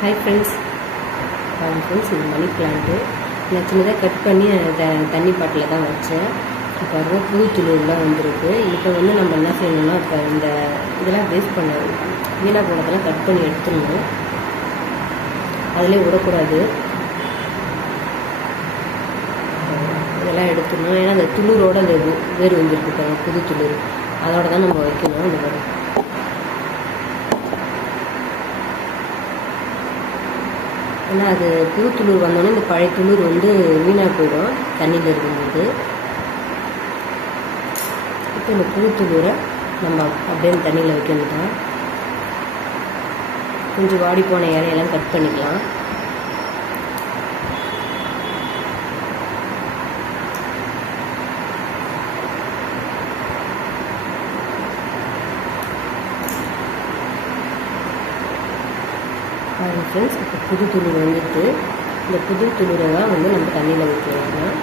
Hi friends friends இது money plant நான் சின்னதாக கட் பண்ணி த தண்ணி பாட்டில் தான் வச்சேன். இப்போ பாருங்க புது துளிர்லாம் வந்திருக்கு. இப்போ வந்து நம்ம என்ன செய்யணும்னா இப்போ இந்த இதெல்லாம் வேஸ்ட் பண்ண வீணாக போனதெல்லாம் கட் பண்ணி எடுத்துடணும். அதிலே விடக்கூடாது. இதெல்லாம் எடுத்துடணும். ஏன்னா அந்த துளிரோட அந்த வேர் வந்துருக்கு புது துளிர். அதோட தான் நம்ம வைக்கணும். இந்த ஏன்னா அது புது துளிர் வந்தோடனே இந்த பழைய துளிர் வந்து வீணாக போயிடும் தண்ணியில் இருக்கும்போது. இப்போ இந்த புது துளிரை நம்ம அப்படியே தண்ணியில் வைக்க வேண்டியதான் கொஞ்சம் வாடி போன இலையெல்லாம் கட் பண்ணிக்கலாம். ஃப்ரெண்ட்ஸ் இப்போ புது துணி வந்துட்டு இந்த புது துணியில தான் வந்து நம்ம தண்ணியில் வைக்கலாம்